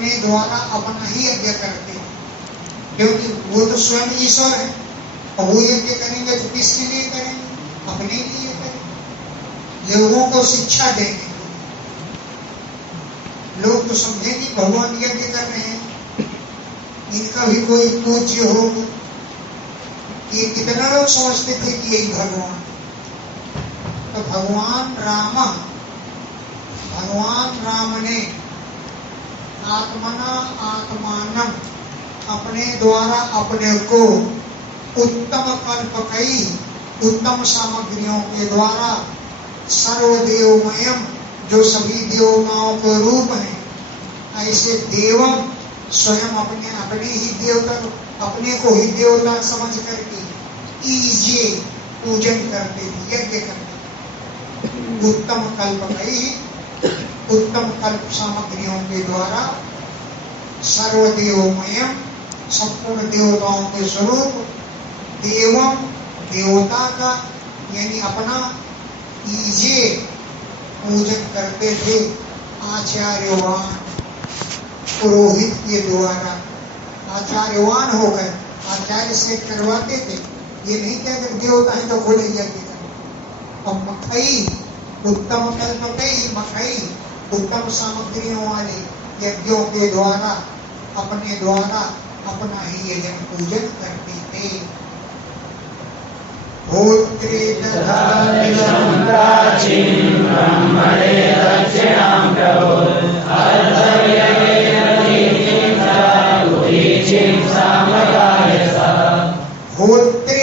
अपने द्वारा अपना ही यज्ञ करते हैं, क्योंकि वो तो स्वयं ईश्वर है। और वो यज्ञ करेंगे तो किसके लिए करेंगे? अपने लिए करेंगे, लोगों को शिक्षा देंगे। लोग तो समझे कि भगवान यज्ञ कर रहे हैं, इनका भी कोई पूज्य होगा। ये कितना लोग समझते थे कि यही भगवान। तो भगवान राम ने आत्मना आत्मानम, अपने द्वारा अपने को, उत्तम कल्पकई, उत्तम सामग्रियों के द्वारा, सर्वदेवमयम, जो सभी देवताओं के रूप है, ऐसे देवम, स्वयं अपने ही देवता, अपने को ही देवता समझ करके ईजे पूजन करते थे, यज्ञ करते थे। उत्तम कल्पकई, उत्तम कल्प सामग्रियों के द्वारा, सर्वदेवमयम, संपूर्ण देवताओं के स्वरूप, देवम, देवता का यानी अपना, ईजे पूजन करते थे। आचार्यवान, पुरोहित के द्वारा आचार्यवान हो गए, आचार्य से करवाते थे। ये नहीं कि अगर देवता है तो खोले यज्ञ करें। और मखई, उत्तम कल्पकई, मखई, उत्तम सामग्रियों वाले यज्ञों के द्वारा, अपने द्वारा अपना ही यज्ञ पूजन करते थे। होत्रे तथा प्राचीन ब्रह्मणे दक्षिणां प्रभो होते,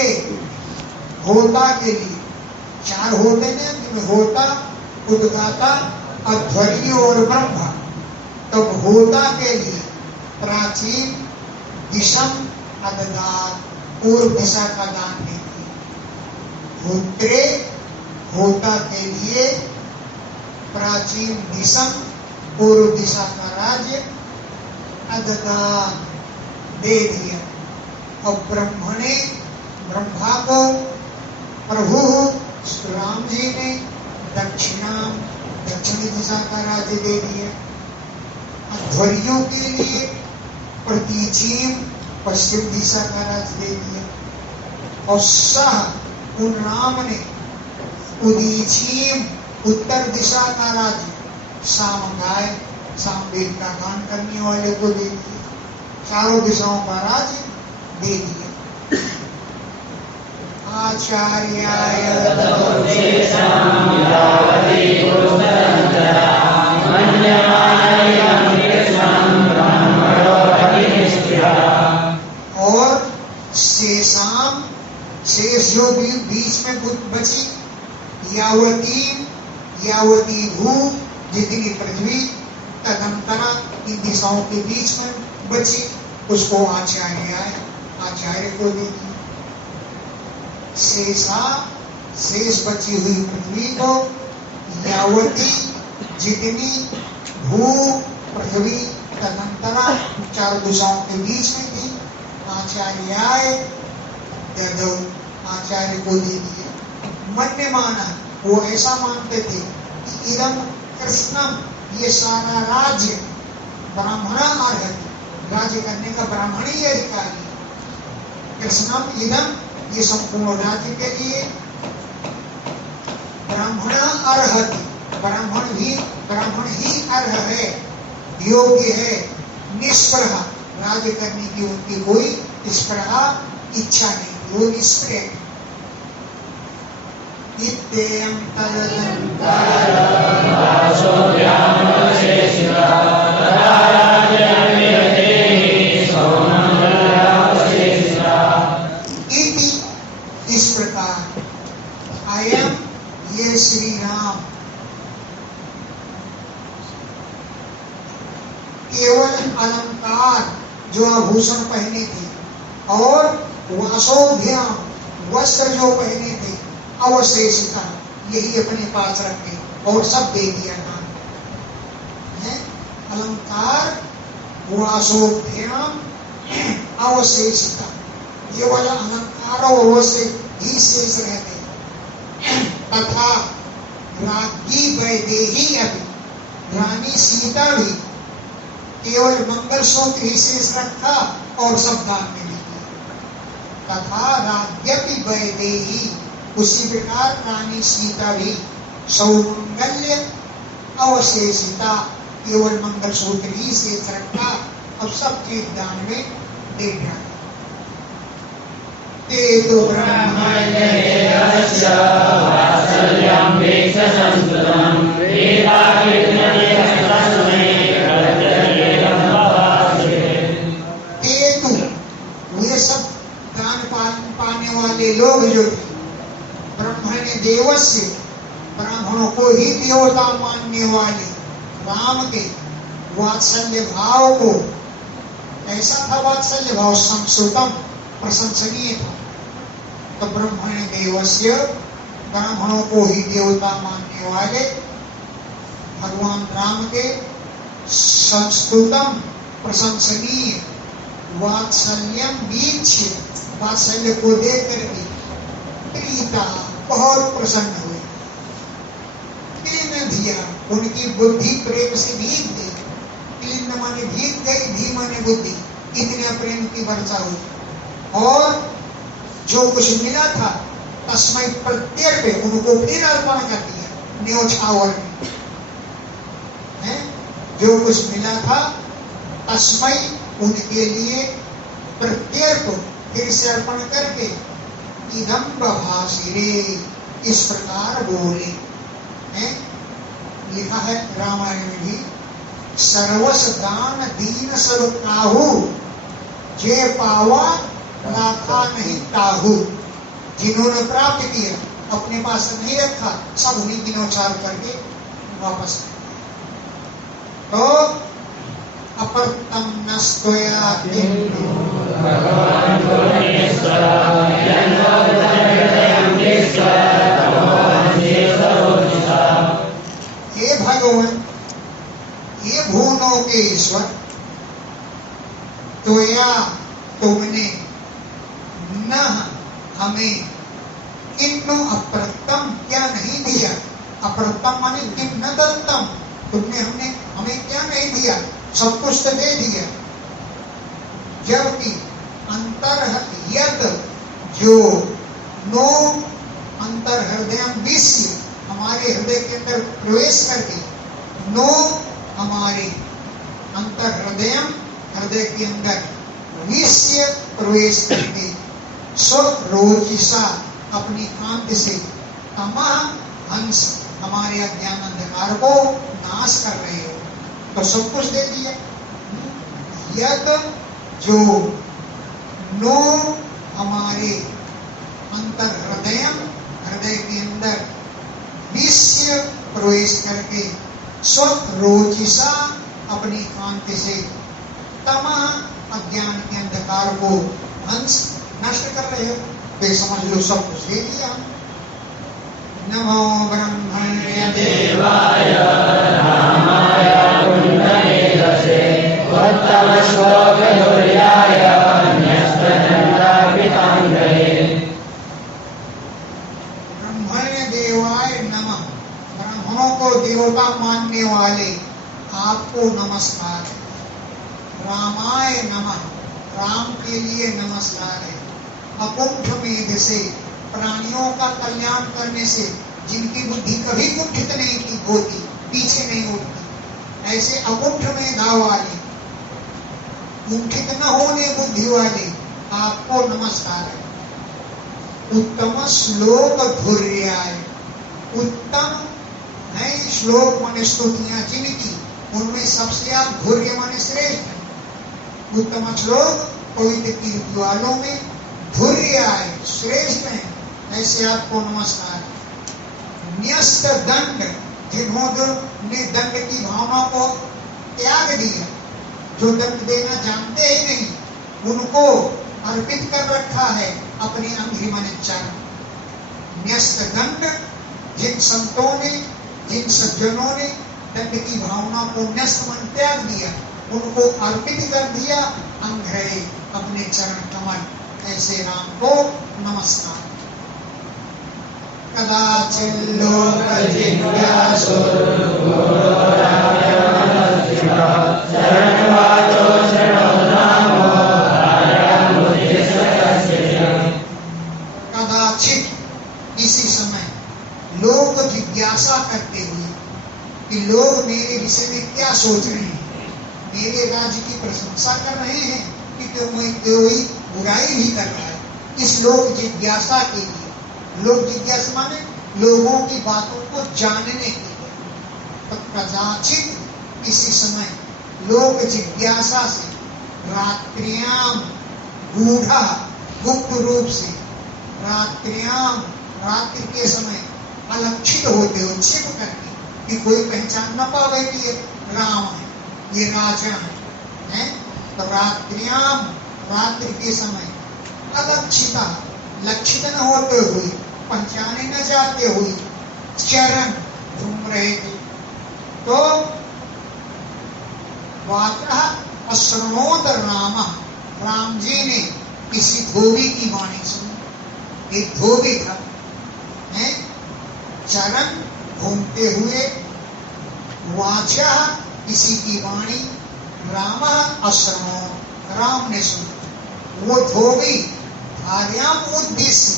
होता के लिए चार होते ने, होता, उद्गाता, अध्वर्य और ब्रह्मा। तो होता के लिए प्राचीन दिशम अददान, पूर्व दिशा का दान देती। होत्रे, होता के लिए प्राचीन दिशम, पूर्व दिशा का राज्य, अददान दे दिया। और ब्रह्मणे, ब्रह्मा को प्रभु राम जी ने दक्षिणा, दक्षिणी दिशा का राज्य दे दिया। अध्वर्यों के लिए प्रतीचीम, पश्चिम दिशा का राज्य दे दिया। और सह उन राम ने उदीचीम, उत्तर दिशा का राज्य, सामगाय, सामवेद का गान करने वाले को दे दिया। चारों दिशाओं का राज्य दे दिया। आचार्याय और शेषाम, शेष जो भी बीच में बची, यावती, यावती भू, जितनी पृथ्वी, तदंतरा, इन दिशाओं के बीच में बची, उसको आचार्याय, आचार्य को दे दी। शेषा, शेष बची हुई पृथ्वी को, यावती, जितनी, भू, पृथ्वी, तदंतरा, चार दिशाओं के बीच में थी, आचार्याय ददौ, आचार्य को दे दिया। मन ने माना, वो ऐसा मानते थे कि इदम कृष्णम, ये सारा राज्य ब्राह्मण अर्हति, राज्य करने का ब्राह्मण ही अधिकारी है। कृष्णम इदम, ये संपूर्ण राज्य के लिए, ब्राह्मण अर्हति, ब्राह्मण ही अर्ह है, योग्य है। निष्प्रहा, राज्य करने की उनकी कोई स्प्रहा, इच्छा नहीं, वो निष्प्रह। इत्येयं इस प्रकार अयम, ये श्री राम केवल अलंकार जो आभूषण पहने थे और वासोभ्याम, वस्त्र जो पहने थे, अवशेषिता, यही अपने पास रखे और सब दे दिया नाम है। अलंकार, वासोभ्याम, अवशेषिता, ये वाला अलंकार और वैसे ही शेष रहते। तथा राज्ञी वैदेही अभी, रानी सीता भी केवल मंगलसूत्र ही शेष रखा और सब दान में नहीं दिया। तथा राज्यपि वैदेही, उसी प्रकार रानी सीता भी सौमंगल्य अवशेषिता, केवल मंगलसूत्र ही शेष रखा, अब सब चीज दान में दे डाला। ते तो ब्रह्मण्यस्य वात्सल्यं वीक्षसंस्तुतं वेदाविज्ञानस्तस्मै प्रत्ययेन भवास्ते। केतु, वे सब दान पाने वाले लोग जो थे, ब्रह्मण्य देवस्य, ब्राह्मणों को ही देवता मानने वाले राम के वात्सल्य भाव को, ऐसा था वात्सल्य भाव, संस्कृतम, प्रशंसनीय था। तो ब्रह्मण्य देवस्य, ब्राह्मणों को ही देवता मानने वाले भगवान राम के संस्तुतम, प्रशंसनीय, वात्सल्यम वीक्ष्य, वात्सल्य को देख करके प्रीता, बहुत प्रसन्न हुए। क्लीन दिया, उनकी बुद्धि प्रेम से भीग गई। क्लीन माने भीग गई, धी माने बुद्धि, इतने प्रेम की वर्षा हुई। और जो कुछ मिला था तस्मै प्रत्यर्पे, उनको फिर अर्पण कर दिया न्योछावर में। जो कुछ मिला था तस्मै, उनके लिए प्रत्यर्प, फिर से अर्पण करके इदम बभाषिरे, इस प्रकार बोले। लिखा है रामायण में भी, सर्वस दान दीन सब काहू, जे पावा राखा नहीं ताहू। जिन्होंने प्राप्त किया अपने पास नहीं रखा, सब उन्हीं की न्योछावर करके वापस कर दिया। तो अपर्तम नस्तोया किन्तु भगवान् गुणेश्वर हे भगवान, ये भुवनों के ईश्वर, तो या तुमने न हमें किन्नु अप्रतम, क्या नहीं दिया। अप्रतम माने किम न दत्तम, तुमने हमें क्या नहीं दिया, सब कुछ तो दे दिया। जबकि अंतर यद, जो नो अंतर हृदय विश्य, हमारे हृदय के अंदर प्रवेश करके, नो हमारे अंतर हृदय, हृदय के अंदर विश्य प्रवेश करके, स्वरोचिषा, अपनी कांति से, तमः हंस, हमारे अज्ञान अंधकार को नाश कर रहे हो। तो सब कुछ दे दिया। यद, जो नो हमारे अंतर हृदय, हृदय के अंदर विश्य प्रवेश करके, स्वरोचिषा, अपनी कांति से, तमः अज्ञान के अंधकार को हंस, नष्ट कर रहे हो। तो समझ लो सब कुछ दे दिया। नमो ब्रह्मण्य देवाय रामाय कुण्डलेदसे उत्तम श्लोक धुर्याय न्यस्तचन्द्रार्पिताङ्गये। ब्रह्मण्य देवाय नमः, ब्राह्मणों को देवता मानने वाले आपको नमस्कार है। रामाय नमः, राम के लिए नमस्कार है। अकुंठ मेध से, प्राणियों का कल्याण करने से, जिनकी बुद्धि कभी कुंठित नहीं की होती, पीछे नहीं उठती, ऐसे अकुंठ मेधा वाले, कुंठित न होने बुद्धि वाले आपको नमस्कार है। उत्तम श्लोक धुर्याय, उत्तम है श्लोक माने स्तुतियां जिनकी, उनमें सबसे आप धुर्य माने श्रेष्ठ है। उत्तम श्लोक पवित्र कीर्ति वालों में धुर्याय, श्रेष्ठ है, ऐसे आपको नमस्कार। न्यस्त दंड, जिन्होंने दंड की भावना को त्याग दिया, जो दंड देना जानते ही नहीं, उनको अर्पित कर रखा है अपने अंगी मन चरण। न्यस्त दंड, जिन संतों ने, जिन सज्जनों ने दंड की भावना को न्यस्त मन त्याग दिया, उनको अर्पित कर दिया अंग्रह, अपने चरण कमल, ऐसे राम को नमस्कार। कदाचिल्लोक सोच रहे हैं, मेरे राज्य की प्रशंसा कर रहे हैं कि कोई बुराई भी कर रहा है। इस लोक जिज्ञासा के लिए, लोक जिज्ञासा माने लोगों की बातों को जानने के लिए। तो कदाचित किसी समय लोक जिज्ञासा से रात्रियाम गूढ़ा, गुप्त रूप से रात्रियाम, रात्रि के समय अलक्षित होते हो, छिप करके, कि कोई पहचान न पावे कि ये राम है, ये राजा है। तो रात्रियाम, रात्रि के समय अलक्षिता, लक्षित न होते हुए, पहचाने न जाते हुए चरण घूम रहे थे। तो वाचा अश्रणोद राम, राम जी ने किसी धोबी की वाणी सुनी। एक धोबी था, है, चरण घूमते हुए, वाचा किसी की वाणी, राम अश्रणोद, राम ने सुनी। वो धोबी भार्याम उद्देश्य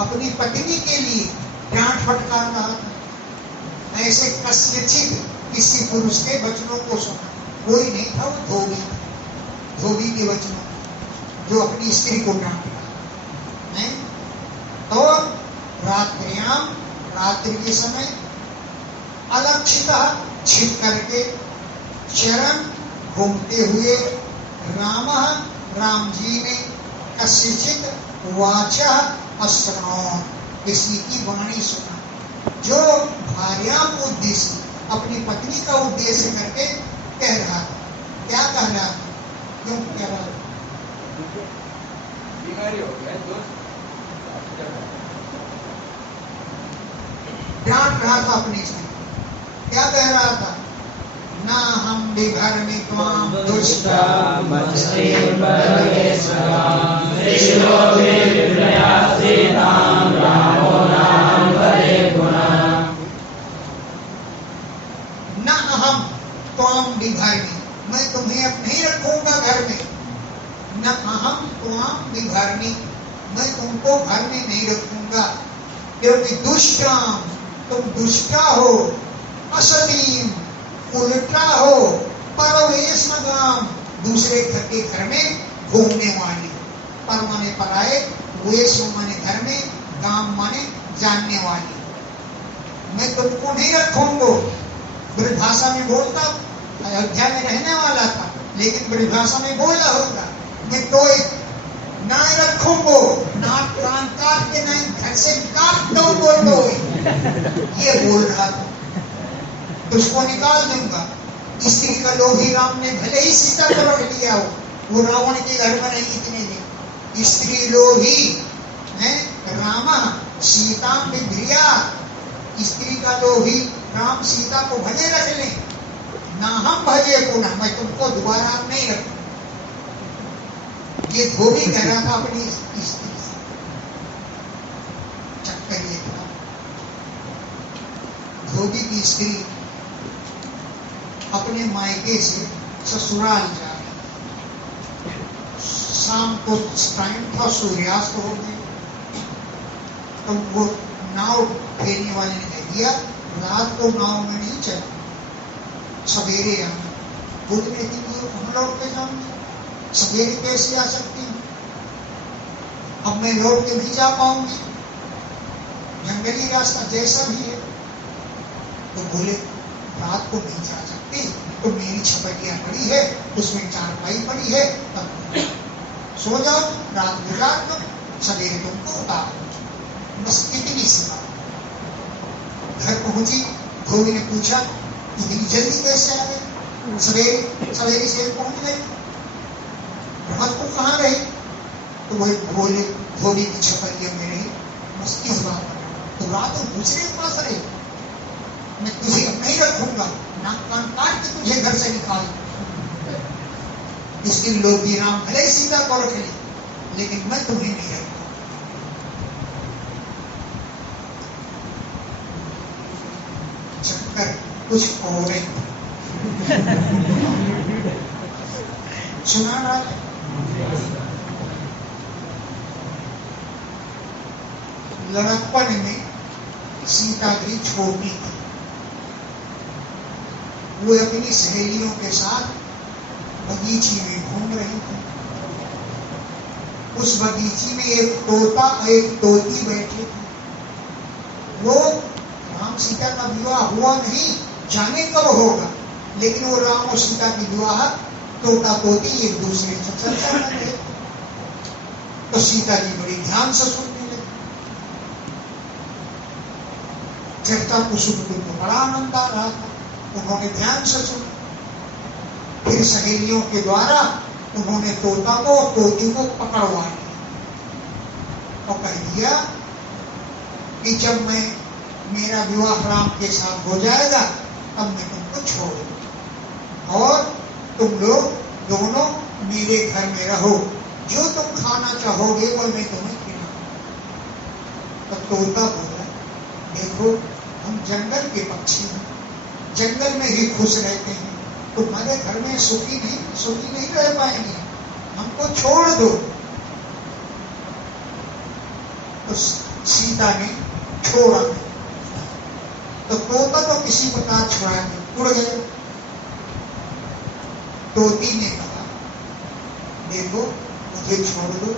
अपनी पत्नी के लिए डांट फटकार रहा था। ऐसे कस्यचित किसी पुरुष के वचनों को सुना, कोई नहीं था, वो धोबी था। धोबी के वचनों जो अपनी स्त्री को डांट रहा है। तो रात्रियाम, रात्रि के समय अलक्षिता, छिप करके चरण घूमते हुए राम, राम जी ने कस्यचित वाचा अश्रणोद, किसी की वाणी सुना, जो भार्याम उद्देश्य, अपनी पत्नी का उद्देश्य करके कह रहा था। क्या कह रहा था, क्यों कह रहा था? बीमारी हो गया दोस्त, डांट रहा था अपनी स्त्री। क्या कह रहा था? ना हम विभर्मि त्वाम दुष्टा न अहम त्वाम विभर्मि, मैं तुम्हें अब नहीं रखूंगा घर में। न अहम त्वाम विभर्मि, मैं तुमको घर में नहीं रखूंगा, क्योंकि दुष्टाम, तुम दुष्टा हो, असतीम, उल्टा हो, परवेश मगाम, दूसरे घर के घर में घूमने वाली। पर माने पराए, वेश माने घर में, गाम माने जानने वाली। मैं तुमको नहीं रखूंगा। ब्रजभाषा में बोलता, अयोध्या में रहने वाला था, लेकिन ब्रजभाषा में बोला होगा, मैं तो ना रखूंगो, ना कान काट के नहीं घर से काट दूंगो, तो ये बोल रहा था, उसको निकाल दूंगा। स्त्री का लोभी राम ने भले ही सीता को रख लिया हो, वो रावण के घर में नहीं इतने दिन। स्त्री लोभी है रामा सीता विभ्रिया, स्त्री का लोभी राम सीता को भले रख ले, ना हम भजे पुनः, मैं तुमको दोबारा नहीं रखूं। ये धोबी कह रहा था अपनी स्त्री से। चक्कर ये था, धोबी की स्त्री अपने मायके से ससुराल जा रही। शाम को टाइम था, सूर्यास्त हो गई। तो वो नाव फेरने वाले ने कह दिया, रात को नाव में नहीं चला, सवेरे आना। बोलने के लिए हम लौट के जाऊंगे, सवेरे कैसे आ सकती हूँ, अब मैं लौट के नहीं जा पाऊंगी, जंगली रास्ता जैसा भी है। तो बोले रात को नहीं जा सकती, तो मेरी छपटिया पड़ी है, उसमें चारपाई पड़ी है, तब सो जाओ, रात गुजार दो, सवेरे तुमको उतारो। बस इतनी सी बात। घर पहुंची, धोबी ने पूछा इतनी जल्दी कैसे आ गए, सवेरे सवेरे से पहुंच गए, रात को कहाँ रही? तो वही बोले धोबी की छपटिया में रही। बस इस बात पर तो रात को दूसरे के पास रही, मैं तुझे नहीं रखूंगा, नाक कान काट के तुझे घर से निकाल। इसके लोग भी राम भले ही सीता को रख ले, लेकिन मैं तुम्हें नहीं रखूंगा। चक्कर कुछ और है। सुना रहा है? लड़कपन में सीता जी छोटी थी, वो अपनी सहेलियों के साथ बगीचे में घूम रही थी। उस बगीचे में एक तोता एक तोती बैठे थे। वो राम सीता का विवाह हुआ नहीं, जाने कब होगा, लेकिन वो राम और सीता की विवाह तोता तोती एक दूसरे से चर्चा कर रहे थे। तो सीता जी बड़ी ध्यान से सुनने लगी। चर्चा को सुनकर तो बड़ा आनंद आ रहा था, उन्होंने ध्यान से सुना। फिर सहेलियों के द्वारा उन्होंने तोता को और तोती को पकड़वा लिया और कह दिया कि जब मेरा विवाह राम के साथ हो जाएगा तब मैं तुमको छोड़ दूंगा और तुम लोग दोनों मेरे घर में रहो, जो तुम खाना चाहोगे वो मैं तुम्हें खिलाऊंगा। तो तोता बोला, देखो हम जंगल के पक्षी हैं, जंगल में ही खुश रहते हैं, तुम्हारे घर में सुखी नहीं रह पाएंगे, हमको छोड़ दो। तो सीता ने छोड़ा, तो तोता तो किसी प्रकार छुड़ा के उड़ गए। तोती ने कहा, देखो मुझे छोड़ दो,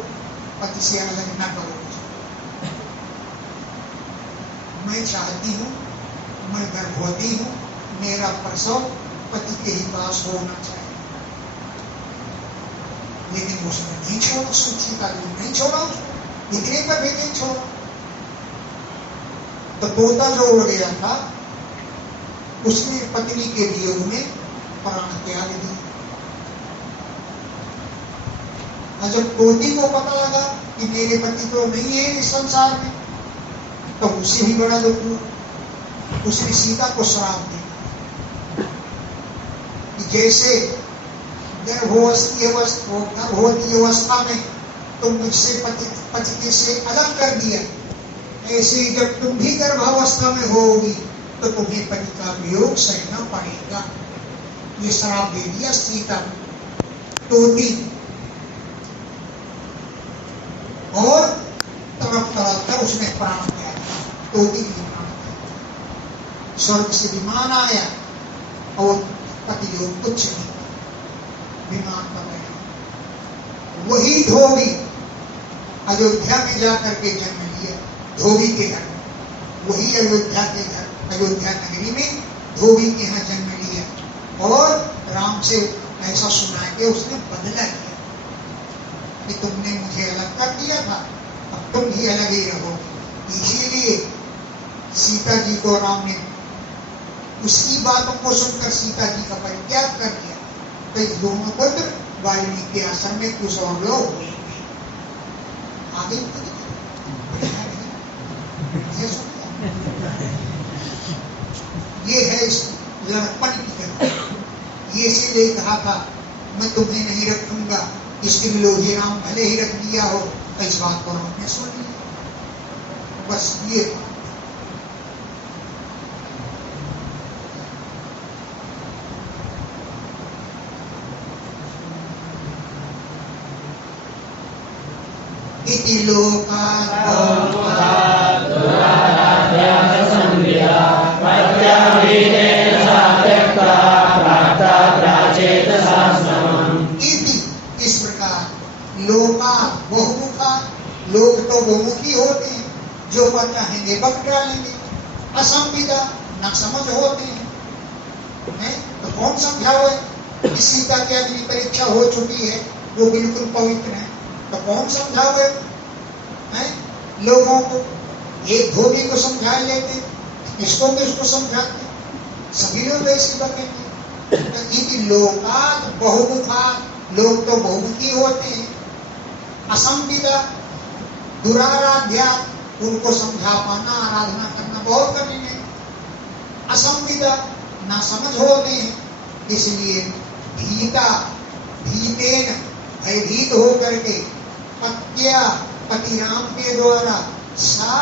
पति से अलग न करो, मैं चाहती हूँ, मैं गर्भवती हूँ, मेरा प्रसव पति के ही पास होना चाहिए। लेकिन उसने नहीं छोड़ा, सीता जी नहीं छोड़ा, इतने पर भी नहीं छोड़ा। तो तोता जो उड़ गया था उसने पत्नी के वियोग में प्राण त्याग दिया। और जब तोती को पता लगा कि मेरे पति तो नहीं है इस संसार में, तो उसे भी बड़ा दुख हुआ। उसने सीता को श्राप दिया कि जैसे गर्भवती अवस्था में तुम मुझसे पति से अलग कर दिया, ऐसे जब तुम भी गर्भावस्था में होगी तो तुम्हें पति का वियोग सहना पड़ेगा। ये श्राप दे दिया सीता तोती। और तड़प कर उसने प्राण दिया, तोती की प्राण दिया। स्वर्ग से विमान आया और पति योग कुछ नहीं, विमान पर बैठा। वही धोबी अयोध्या में जाकर के जन्म लिया, धोबी के घर, वही अयोध्या नगरी में धोबी के यहाँ जन्म लिया। और राम से ऐसा सुना के उसने बदला किया कि तुमने मुझे अलग कर दिया था, अब तुम भी अलग ही रहो। इसीलिए सीता जी को राम ने उसकी बातों को सुनकर सीता जी का परित्याग कर दिया। तो इस दोनों पुत्र वाल्मीकि आश्रम में कुछ और लोग हुए। आगे ये है इस लड़कपन की तरह। ये इसीलिए कहा था मैं तुम्हें नहीं रखूंगा, इसके विरोधी राम भले ही रख दिया हो, तो इस बात को राम ने सुन लिया। बस ये इति लोका इस प्रकार लोका बहुमुखा, लोग तो बहुमुखी होते हैं, जो पर चाहेंगे बक डालेंगे। असंविदा न समझ होते हैं, तो कौन समझाओ? कि सीता की अग्नि परीक्षा हो चुकी है, वो बिल्कुल पवित्र है, तो कौन समझाओ लोगों को? एक धोबी को समझा लेते, इसको किसको समझाते? सभी लोग ऐसे बनेंगे। लोकात बहुमुखा, लोग तो बहुमुखी होते हैं। असंविदा दुराराध्या, उनको समझा पाना, आराधना करना बहुत कठिन है। असंविदा ना समझ होते हैं, इसलिए भीता भीतेन भयभीत होकर के पत्या पति राम के द्वारा सा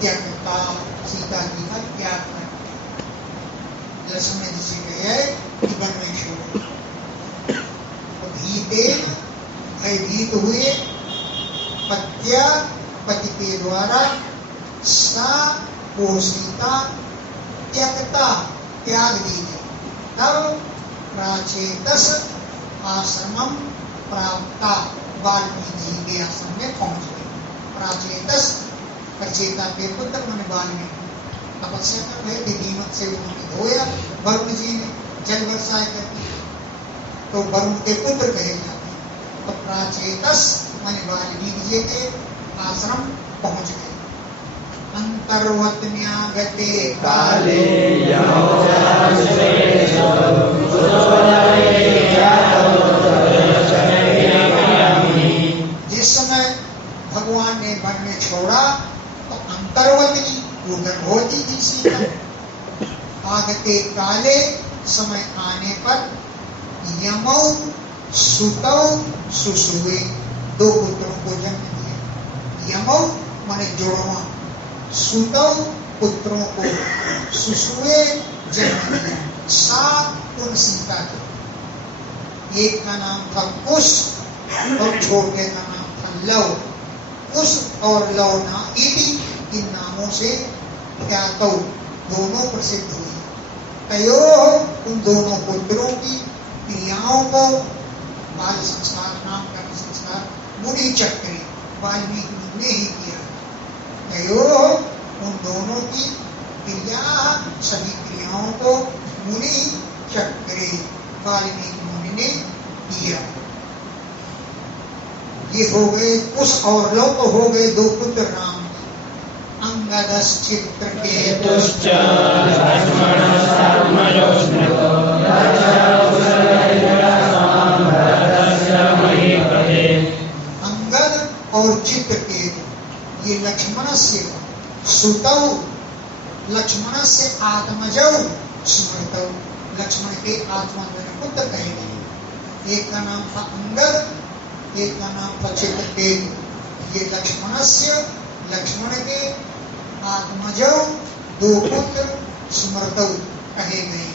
त्यक्ता, सीता जी का त्याग कर लक्ष्मण जी से कहे कि वन में छोड़ो। तो भीतेन भयभीत हुए, पत्या पति के द्वारा सा वो सीता त्यक्ता त्याग दी है। तब प्राचेतस आश्रमम प्राप्ता, वाल्मीकि के आश्रम में पहुंच गए। प्राचेतस, प्रचेता के पुत्र मन वाल्मीकि तपस्या कर रहे थे, दीमक से उन्होंने धोया वरुण जी ने जल वर्षाए करके, तो वरुण के पुत्र कहे जाते हैं। तो प्राचेतस मन वाल्मीकि जी के आश्रम पहुंच गए। अंतर्वत्न्यागते काले जिस समय भगवान ने वन में छोड़ा तो अंतर्वतनी वो गर्भवती थी सीता। आगते काले, समय आने पर यमौ सुतौ सुसुवे, दो पुत्रों को जन्म दिया। यमौ माने जुड़वा, सुतौ पुत्रों को, सुसुवे जन्म दिया। सात उन सीता के, एक का नाम था कुश और छोटे का नाम था लव। कुश और लव ना इति, इन नामों से ख्यातौ, दोनों प्रसिद्ध हुई। तयो, उन दोनों पुत्रों की क्रियाओं को बाल संस्कार, नामकरण संस्कार मुनि चक्री वाल्मीकि मुनि ने ही किया। तयो, उन दोनों की क्रिया, सभी क्रियाओं को मुनि चक्री वाल्मीकि मुनि ने किया। ये हो गए कुश और लव, तो हो गए दो पुत्र राम। अंगदस चित्रकेतुश्च अंगद और चित्रकेतु, ये लक्ष्मण से सुतौ, लक्ष्मण से आत्मजौ स्मृतौ, लक्ष्मण के आत्मजन पुत्र कहे गए। एक का नाम था अंगद, एक का नाम था चित्रकेतु। ये लक्ष्मण से, लक्ष्मण के आत्मजौ दो पुत्र स्मृतौ कहे गए।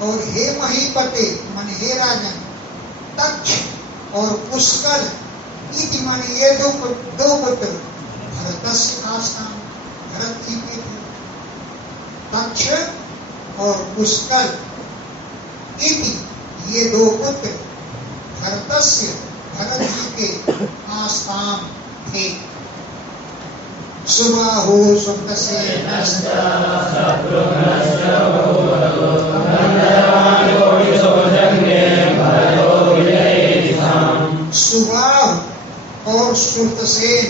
और हे महीपते, मन हे राजन, तक्ष और पुष्कर इति, मन ये दो पुत्र भरतस्य आस्थान, भरत जी के थे। तक्ष और पुष्कर इति, ये दो पुत्र भरतस्य, भरत जी के आस्थान थे। सुबाहु सुप्तसे सुबाहु और सुप्तसेन,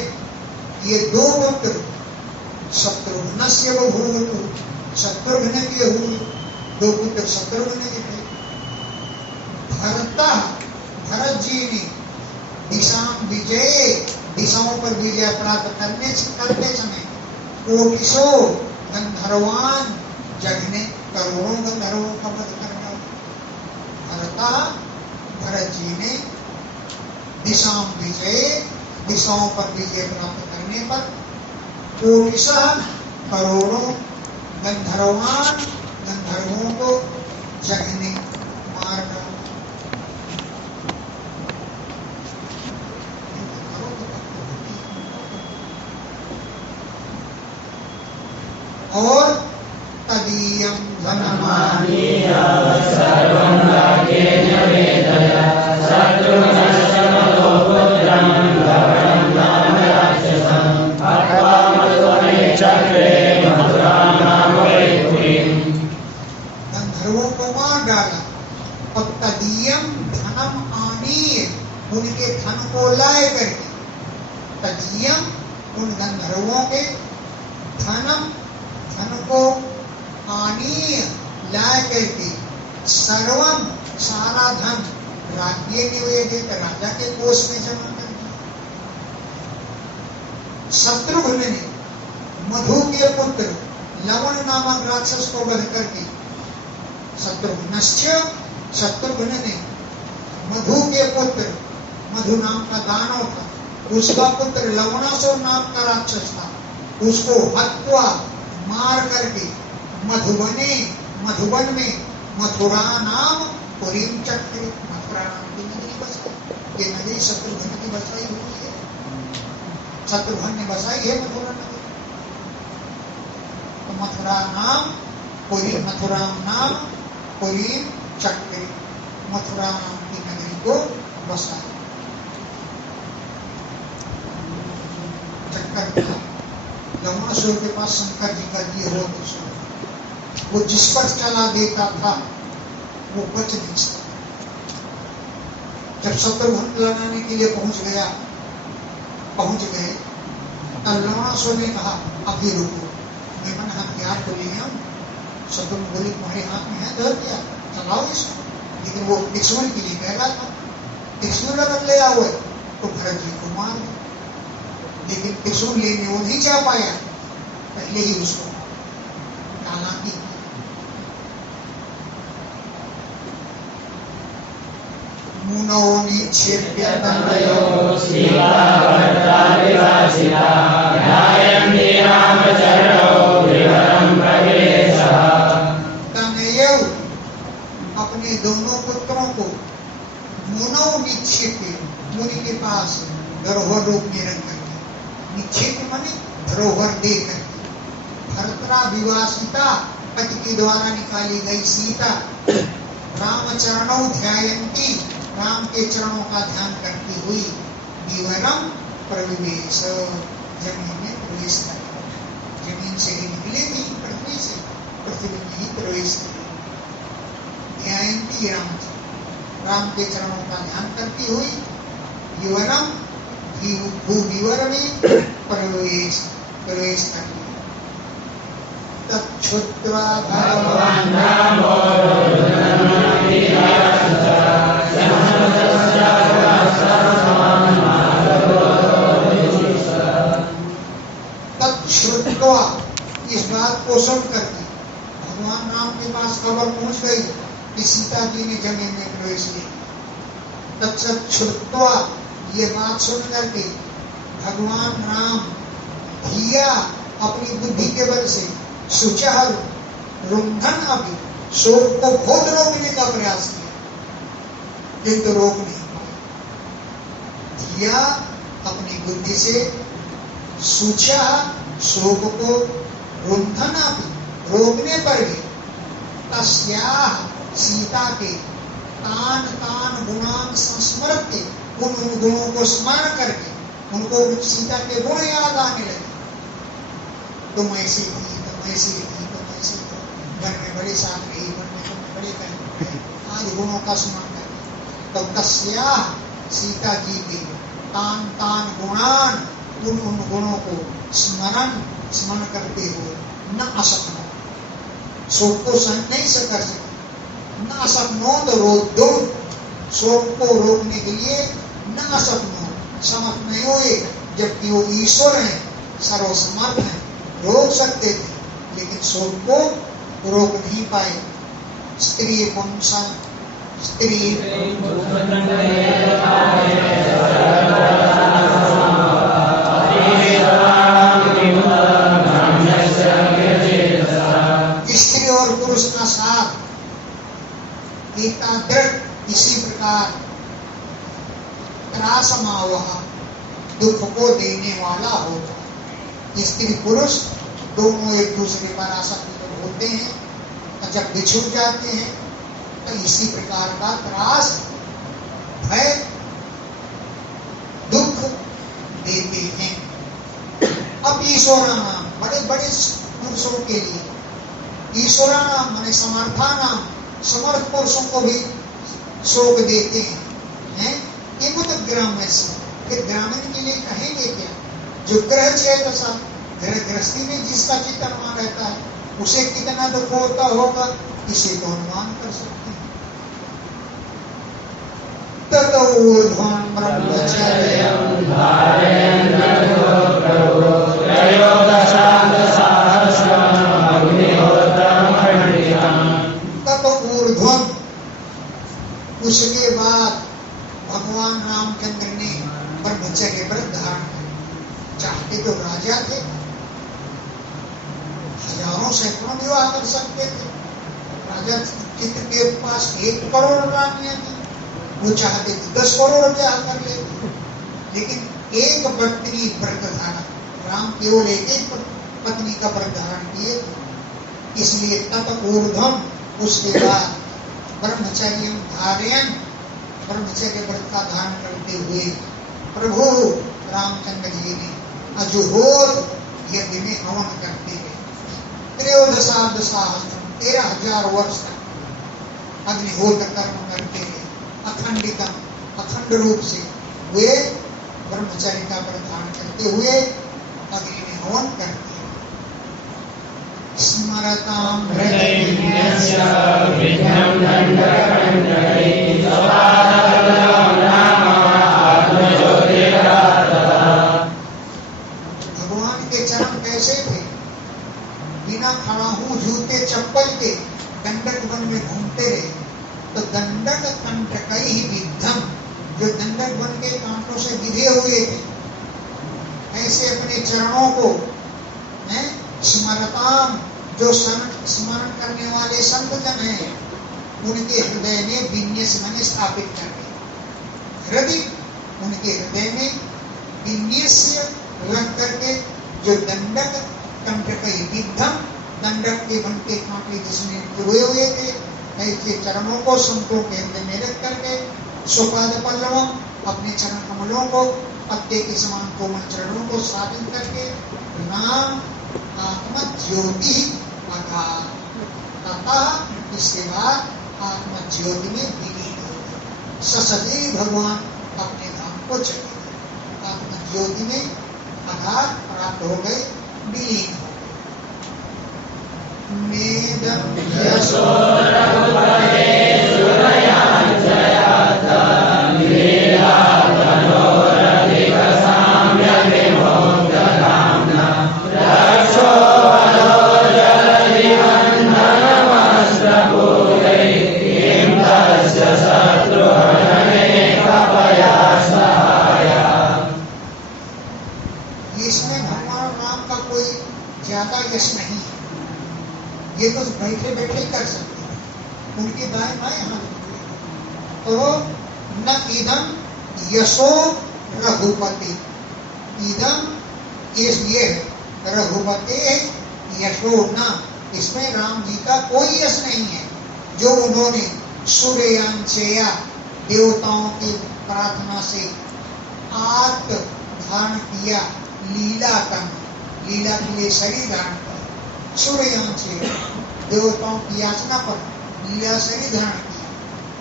ये दो पुत्र शत्रुघ्न से बभूव, शत्रुघ्न के हुए दो पुत्र शत्रुघ्न के थे। भरत जी ने दिशा विजय, दिशाओं पर विजय प्राप्त करते समय कोटिसो गंधर्वान, जगने करोड़ों गंधर्वों का वध करना। भरत जी ने दिशा विजय, दिशाओं पर विजय प्राप्त करने पर कोटिशः करोड़ों गंधर्वान, गंधर्वों को जगने मारना। और तदीयम धनमानीय सर्वं राकेण वेदया शत्रुघ्नस्य मधुपुत्रं धवलं नाम राक्षसं अथवा मधुवने चक्रे मधुरां नाम वैपुरीं। गंधर्वों को मार डाला और तदीयम धनम आनीय, उनके धन को लाए करके, तदीयम उन गंधर्वों के धनम, धन को आनीय लाए करके, सर्वम सारा धन राज्य निवेदित, राजा के कोष में जमा कर दिया। शत्रुघ्न ने मधु के पुत्र लवण नामक राक्षस को वध करके, शत्रुघ्नश्च, शत्रुघ्न ने मधु के पुत्र, मधु नाम का दानव था, उसका पुत्र लवणासुर नाम का राक्षस था, उसको हत्वा मार करके मधुबन में मथुरा नाम पुरीम चक्र, मथुरा नाम की नगरी बसाई। ये नगरी शत्रुघ्न की बसाई हुई है, शत्रुघ्न ने बसाई है मथुरा नगरी। तो मथुरा नाम पुरी, मथुरा नाम पुरी चक्र मथुरा नाम की नगरी को बसाया। चक्कर था लवणासुर के पास शंकर जी का दिए हो तो वो जिस पर चला देता था वो बच नहीं सकता। जब शत्रुघ्न लगाने के लिए पहुंच गए तब लवणासुर ने कहा अभी रुको, मैं मन हथियार को लिए हम। शत्रुघ्न बोले तुम्हारे हाथ में है धर दिया, चलाओ इसको। लेकिन वो त्रिशूल के लिए कह रहा था, त्रिशूल अगर ले आओ तो भरत जी को मार दो। लेकिन त्रिशूल लेने वो नहीं जा पाया, पहले ही उसको डाला की। मुनो निक्षेप्य तनयो सीतावर्ताविवासिता ध्यायन्ति रामचरणौ विवरं प्रवेशः। तनयौ अपने दोनों पुत्रों को मुनो निक्षेप्य मुनि के पास धरोहर रूप में रख करके, निक्षेप माने धरोहर दे करके, भरतरा विवासिता पति के द्वारा निकाली गई सीता रामचरणौ ध्यायन्ति राम के चरणों का ध्यान करती हुई विवरम प्रविवेश जमीन में प्रवेश कर, जमीन से ही निकले थी, पृथ्वी से, पृथ्वी में ही प्रवेश करें। ध्यायन्ति राम के चरणों का ध्यान करती हुई विवरम भूविवर में प्रवेश कर लिया। तच्छ्रुत्वा भगवान् रामो तच्छ्रुत्वा इस बात को सुन करके भगवान राम के पास खबर पहुंच गई कि सीता जी ने जमीन में प्रवेश किया। तच्छ्रुत्वा ये बात सुन करके भगवान राम धिया अपनी बुद्धि के बल से सुचहर रुंधन अभी शोक को बहुत रोकने का प्रयास किया, किंतु रोक नहीं पाए। धिया अपनी बुद्धि से सुचा शोक को रुंधन अभी रोकने पर भी तस्याः सीता के तान तान गुणान संस्मरते उन गुणों को स्मरण करके उनको सीता के गुण याद आने लगे। तुम ऐसी थी, तुम ऐसी थी, तुम ऐसी थी, घर में बड़े साथ रही, बड़े बहन, आज गुणों का स्मरण करके तो तस्याः सीता जी के तान तान गुणान उन गुणों को स्मरण करते हुए न असकनो शोक को सहन नहीं कर सके, न असकनो तो रोक दो शोक को रोकने के लिए न असकनो समर्थ नहीं हुए, जबकि वो ईश्वर है, सर्वसमर्थ है, रोक सकते थे लेकिन शोक को रोक नहीं पाए। स्त्री पुंसा स्त्री स्त्री और पुरुष का साथ एकाग्र इसी प्रकार त्रासमावह दुख को देने वाला होता है। स्त्री पुरुष दोनों एक दूसरे पर आसक्त होते हैं और जब बिछुड़ जाते हैं तो इसी प्रकार का त्रास भय दुख देते हैं। अब ईश्वराणाम बड़े बड़े पुरुषों के लिए ईश्वराणाम माने समर्थानाम समर्थ पुरुषों को भी शोक देते हैं। ये मतलब ग्राम्य से फिर ग्रामीण के लिए कहेंगे क्या? जो ग्रह चेतसा गृहस्थी में जिसका चित्तमान रहता है उसे कितना दुख होता होगा, इसे तो अनुमान कर सकते हैं। ततो ऊर्ध्वं ब्रह्मचर्यं धारयन् प्रभो त्रयोदशांत सहस्रम् अग्निहोत्रम् खण्डितम्। ततो ऊर्ध्वं उसके बाद भगवान रामचंद्र ने ब्रह्मचर्य व्रत धारण किया। चाहते तो राजा थे, हजारों सैकड़ों विवाह कर सकते थे। राजा चित्र के पास 1 करोड़ रानियां थी, वो चाहते थे 10 करोड़ ब्याह कर लेते, लेकिन एक पत्नी व्रत धारण, राम केवल एक पत्नी का व्रत धारण किए थे। इसलिए तत ऊर्ध्वम उसके बाद ब्रह्मचर्य धारयन, ब्रह्मचर्य व्रत का धारण करते हुए प्रभु रामचंद्र जी ने अजुहोर यज्ञ में हवन करते हुए 13,000 सहस्त्रम 13,000 वर्ष तक अग्निहोत्र कर्म करते हुए अखंडितम अखंड रूप से वे ब्रह्मचर्य का व्रत धारण करते हुए अग्नि में हवन करते हैं। स्मरताम हृदयज्ञस्य विघ्नं दण्डकण्डकै सपादकलं राम आत्मज्योतिरात्तः। भगवान के चरण कैसे थे? बिना खड़ा हूँ जूते चप्पल के दंडक वन में घूमते रहे। तो दंडक कंटकई ही विद्धम, जो दंडक वन के कांटों से विधे हुए थे, ऐसे अपने चरणों को स्मरताम, जो स्मरण करने वाले संत जन हैं, उनके हृदय में विन्यास मैंने स्थापित कर दिया। हृदय, उनके हृदय में विन्यास रख करके जो दंडक कंटकई विद्धम, दंडक के वन के कांटे जिसमें हुए हुए थे, ऐसे चरणों को संतों के हृदय में रख करके सुपाद पल्लवम, अपने चरण कमलों को पत्ते के समान कोमल चरणों को स्थापित करके नाम आत्मा ज्योति तथा इसके बाद आत्मा ज्योति में विलीन हो गए। ससजीव भगवान अपने धाम को चले गए, आत्मा ज्योति में आधार प्राप्त हो गए, विलीन हो गए। मेदम यशो रघुपते सुरयांजयात लीला तनोरधिक साम्य विमोक्तकाम्ना रक्षो वनो जलधिबन्धनमस्त्रपूरै किं तस्य शत्रुहनने कपया सहाया। इसमें भगवान राम का कोई ज्यादा यश नहीं है, ये तो बैठे बैठे कर सकते हैं, उनके दाएं बाएं हाथ। तो न इदम यशो रघुपति, इदम ये रघुपति यशो न, इसमें राम जी का कोई यश नहीं है जो उन्होंने सूर्यांशया देवताओं की प्रार्थना से आत्म धारण किया, लीला कर्म, लीला के लिए शरीर धारण किया, सूर्यांशया देवताओं की याचना पर लीला शरीर धारण किया,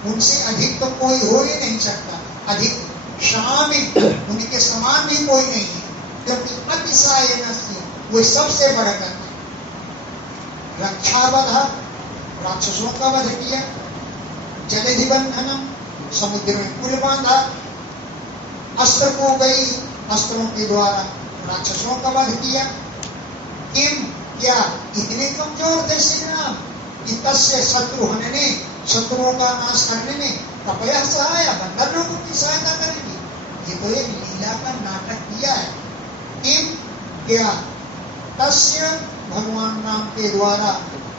उनसे अधिक तो कोई हो ही नहीं सकता, अधिक शामिल उनके समान भी कोई नहीं है, क्योंकि अतिशायन से वो सबसे बढ़कर रक्षा बधा, राक्षसों का वध किया, जलधिबंधनम, समुद्र में पुल बांधा, अस्त्र को गई, अस्त्रों के द्वारा राक्षसों का वध किया। किम, क्या इतने कमजोर थे श्री राम कि तस्य शत्रुहन ने, शत्रुओं का नाश करने में कपया सहाया, बंदर लोगों की सहायता करेंगे। ये तो एक लीला का नाटक किया है। किम, क्या तस्य, भगवान राम के द्वारा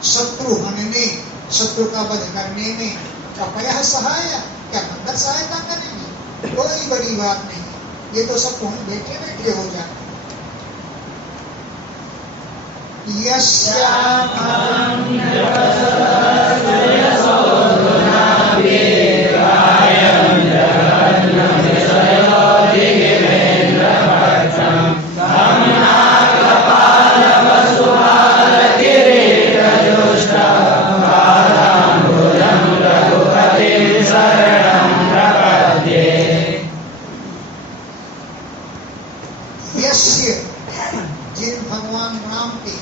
शत्रुहन ने, शत्रु का वध करने में कपया सहाया, क्या बंदर सहायता करेंगे? कोई बड़ी बात नहीं, ये तो सब वहीं बैठे बैठे हो जाते। जिन भगवान राम के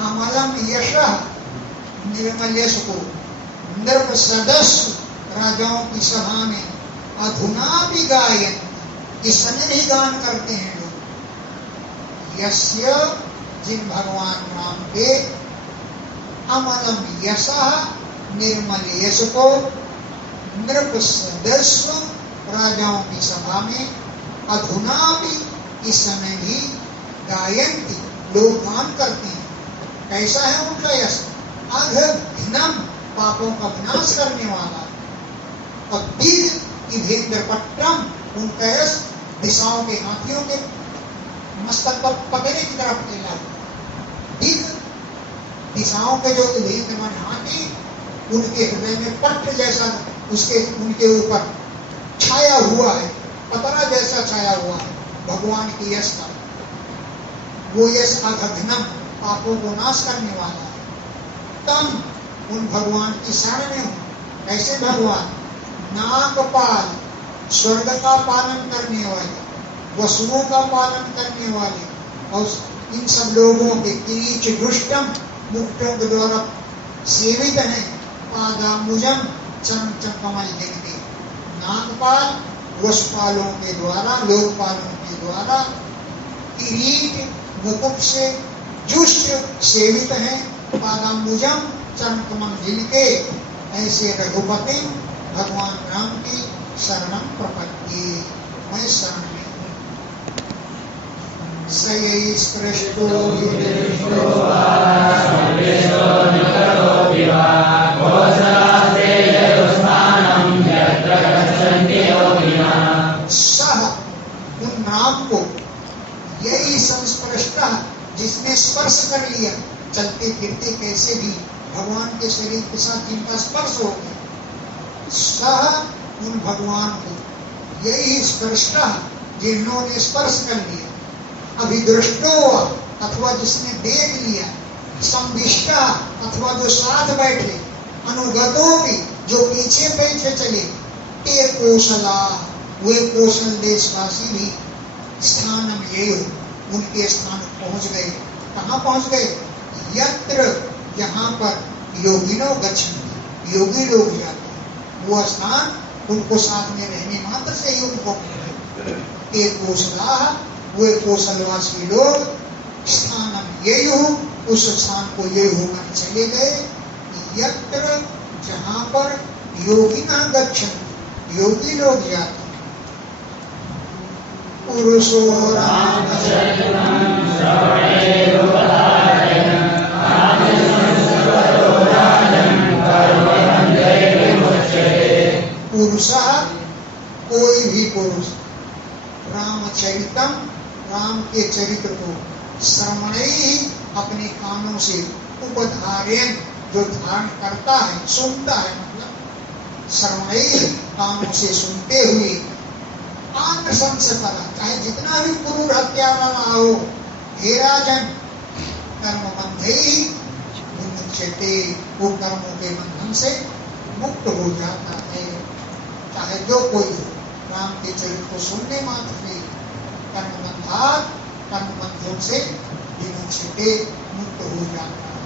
अमलम यश, निर्मल यश को नृप सदस्य राजाओं की सभा में अधुना भी गायन, इस समय भी गान करते हैं लोग। यस्य, जिन भगवान राम के अमलम यश, निर्मल यश को नृप सदस्य राजाओं की सभा में अधुना भी, इस समय भी गायन्ति, लोग गान करते हैं। कैसा है उनका यश? अघघ्नम, पापों का विनाश करने वाला, और दिग इधेंद्र पट्टम, उनका यश दिशाओं के हाथियों के मस्तक पर पकड़ने की तरफ चला। दिग, दिशाओं के जो इधेंद्र मन हाथी, उनके हृदय में पट्ट जैसा उनके ऊपर छाया हुआ है, पतरा जैसा छाया हुआ है भगवान की यश का। वो यश अघघनम, पापों को नाश करने वाला है। तम, उन भगवान की शरण में हूँ। ऐसे भगवान नागपाल, स्वर्ग का पालन करने वाले, वसुओं का पालन करने वाले, और इन सब लोगों के किरीच दुष्टम, मुक्तों के द्वारा सेवित है। पादामुजम, चरण कमल जिनके। नागपाल, वसुपालों के द्वारा, लोकपालों के द्वारा, किरीट मुकुट से जुष्ट सेवित है। पादामुजम, चरण कमल जिनके। ऐसे रघुपति भगवान राम की शरणम प्रपत्ति, मैं शरण में हूँ। सयैष पृष्ठो युधिष्ठिरो सर्वेषु निकरोति वा, घोषास्ते यदुष्मानं यत्र गच्छन्ति योगिनः। सह, उन राम को, यही संस्पृष्ट, जिसने स्पर्श कर लिया, चलते फिरते कैसे भी भगवान के शरीर के साथ जिनका स्पर्श हो गया, सह, उन भगवान को, यही स्पर्श, जिन्होंने स्पर्श कर लिया, अभिदृष्टो, अथवा जिसने देख लिया, संविष्टा, अथवा जो साथ बैठे, अनुगतो भी, जो पीछे पीछे चले, ते कौशला, वे कौशल देशवासी भी, स्थानम ये, उनके स्थान पहुंच गए। कहाँ पहुंच गए? यत्र, जहाँ पर योगिनो गच्छन्ति, योगी लोग जाते हैं, वो स्थान उनको साथ में रहने मात्र से ही उनको ते कौशला, वे कौशलवासी लोग, स्थानम ये, उस स्थान को ये होकर चले गए। यत्र, जहाँ पर योगिना गच्छन्ति, योगी लोग जाते। पुरुषो रामचरितं श्रवणेरुपधारयन् पुरुषः, कोई भी पुरुष, रामचरितम, राम के चरित्र को, श्रवणे ही, अपने कानों से, उपधारयन्, जो धारण करता है, सुनता है, मतलब श्रवणे ही, कानों से सुनते हुए, आन संस्कार, चाहे जितना भी क्रूर हत्यारा हो, हे राजन, कर्म बंधे ही विमुच्यते, वो कर्मों के बंधन से मुक्त हो जाता है। चाहे जो कोई हो, राम के चरित्र को सुनने मात्र से कर्म बंधों से विमुच्यते, मुक्त हो जाता है।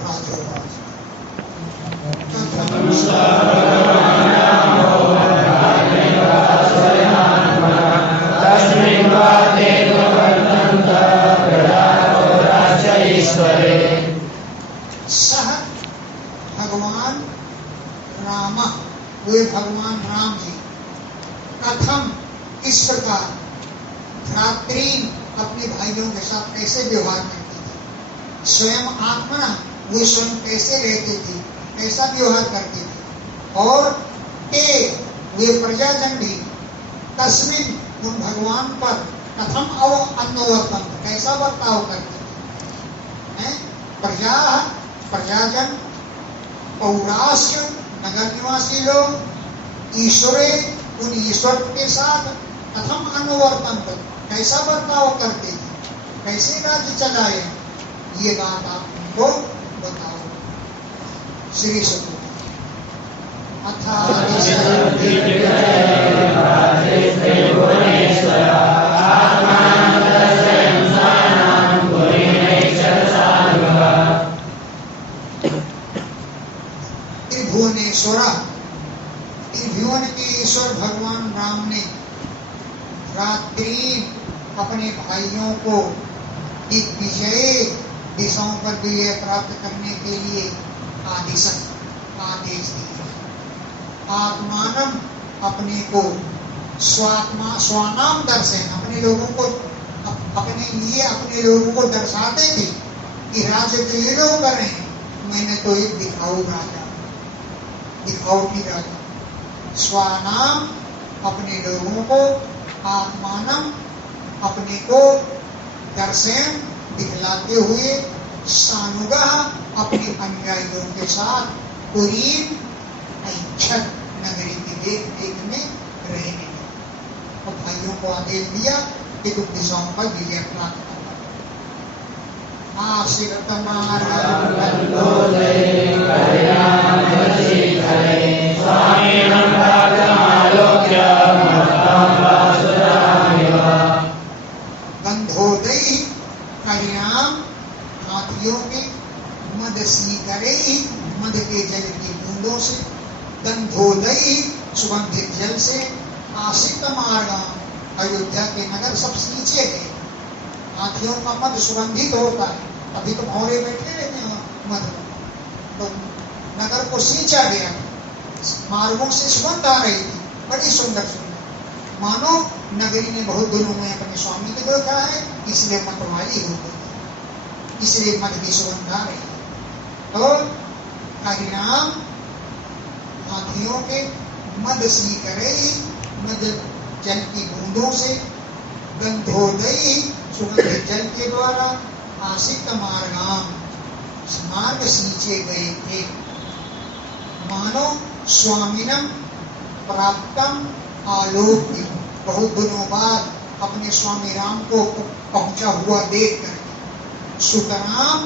राजो राज सह, भगवान राम, वे भगवान राम जी, कथम, इस प्रकार, भ्रातृ, अपने भाइयों के साथ कैसे व्यवहार करते थे, स्वयं आत्मना, वे स्वयं कैसे रहते थे, कैसा व्यवहार करते थे, और ते, वे प्रजाजन भी, तस्मिन, उन भगवान पर, कथम अन्नवर्तन, कैसा बर्ताव करते थे। प्रजा, प्रजाजन, पौरास्य, नगर निवासी लोग, ईश्वरे, उन ईश्वर के साथ, कथम अनुवर्तन, कैसा बर्ताव करते थे, कैसे राज्य चलाए, ये बात आप उनको बताओ। श्री सतु त्रिभुवनेश्वर, त्रिभुवन के ईश्वर भगवान राम ने रात्रि अपने भाइयों को दिग्विजय, दिशाओं पर विजय प्राप्त करने के लिए आदेश दिए। आत्मानम, अपने को, स्वानाम दर्शन, अपने लोगों को, अपने लिए अपने लोगों को दर्शाते थे कि राज्य तो ये लोग कर रहे हैं, मैंने तो एक दिखाऊ राजा, दिखावटी राजा। स्वानाम, अपने लोगों को, आत्मानम, अपने को, दर्शन दिखलाते हुए सानुगः अपने अनुयायियों के साथ पुरीम ऐच्छत नगरी की देख देख में रहने लगे। और भाइयों को आदेश दिया कि तुम दिशाओं पर विजय प्राप्त करना। आश्रित मार्ग गंधोदयी परिणाम हाथियों के मद सीकरे मद के जल की बूंदों से, गंधोदयी सुगंधित जल से, आशिक मार्ग अयोध्या के नगर सब सींचे गए। हाथियों का मद सुगंधित होता है, अभी तो भौरे बैठे रहते हैं मद, तो नगर को सींचा गया, मार्गों से सुगंध आ रही थी, बड़ी सुंदर सुंदर, मानो नगरी ने बहुत दिनों में अपने स्वामी को देखा है, इसलिए मतवाली हो गई, इसलिए मद की सुगंध आ रही है। तो परिणाम हाथियों के मद सीकरे मद जल की बूंदों से, गंधोदयी सुगंधित जल के द्वारा, आशिक मार्गाम मार्ग सींचे गए थे। मानो स्वामिनम प्राप्तम आलोक्य, बहुत दिनों बाद अपने स्वामी राम को पहुंचा हुआ देख कर सुतराम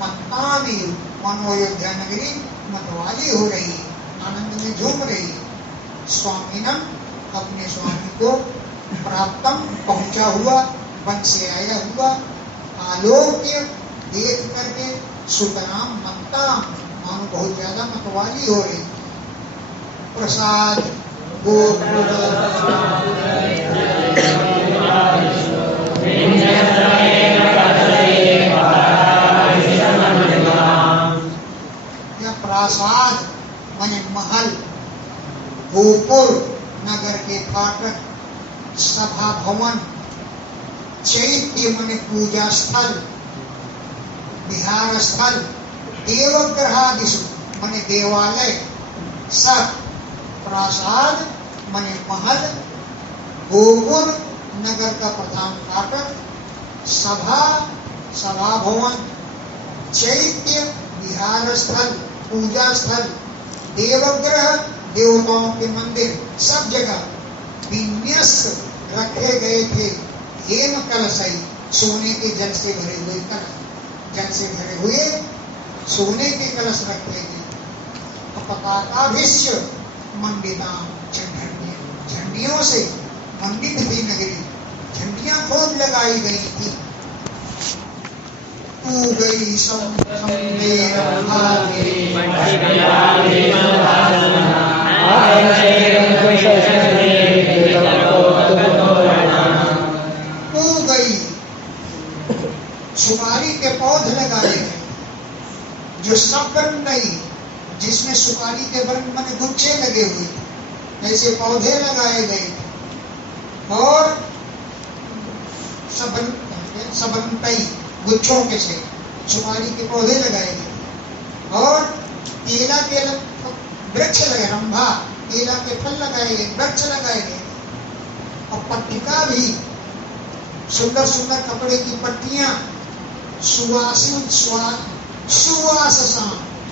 मत्तानी, मानो अयोध्या नगरी मतवाली हो रही, आनंद में झूम रही। स्वामिनम अपने स्वामी को, प्राप्तम पहुंचा हुआ, वन से आया हुआ, आलोक्य देख करके, सुतराम मत्ता मानो बहुत ज्यादा मतवाली हो रही। प्रसाद या प्रासाद माने महल, गोपुर नगर के फाटक, सभा भवन, चैत्य माने पूजा स्थल, विहार स्थल, देवग्रहादिषु माने देवालय, सब प्रासाद माने महल, गोपुर नगर का प्रधान फाटक, सभा सभा भवन, चैत्य विहार स्थल पूजा स्थल, देवग्रह देवताओं के मंदिर, सब जगह विन्यस्त रखे गए थे। हेम कलशई सोने के जल से भरे हुए कलश, जल से भरे हुए सोने के कलश रखे गए। पताकाभिश्च मंडिताम, झंडियों से मंडित थी नगरी, झंडियां खूब लगाई गई थी। तू गई सुपारी के पौधे लगाए गए जो सब बन गई, जिसमें सुपारी के वृक्ष में गुच्छे लगे हुए थे, ऐसे पौधे लगाए गए और सबनतई गुच्छों के से सुपारी के पौधे लगाए गए और केला के वृक्ष लगे, रंभा केला के फल लगाए गए, वृक्ष लगाए गए और पट्टिका भी, सुंदर सुंदर कपड़े की पट्टियां, सुवाससा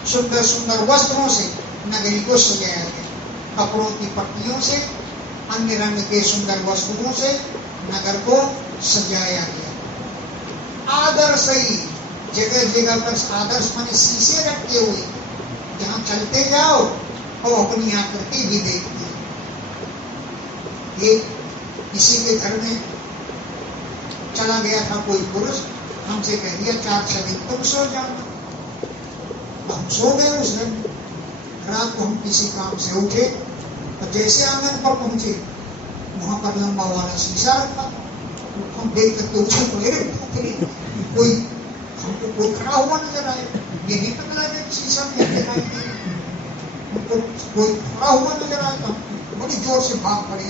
सुंदर सुंदर वस्त्रों से नगरी को सजाया गया। कपड़ों की पट्टियों से, अन्य रंग के सुंदर वस्त्रों से नगर को सजाया गया। आदर्श ही जगह जगह पर आदर्श माने शीशे रखे हुए, जहां चलते जाओ और अपनी आकृति भी देखते। ये किसी के घर में चला गया था कोई पुरुष, हमसे कह दिया 4 छवि तुम सो जाओ। हम सो गए उस दिन। रात को हम किसी काम से उठे और जैसे आंगन पर पहुंचे, वहां पर लंबा वाला शीशा रखा। हम देख करके उठे तो कोई हमको कोई खड़ा हुआ नजर आया, ये नहीं पता लगा कि शीशा में हमको कोई खड़ा हुआ नजर आया, तो बड़ी जोर से भाग पड़े।